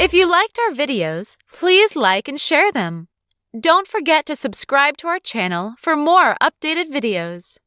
If you liked our videos, please like and share them. Don't forget to subscribe to our channel for more updated videos.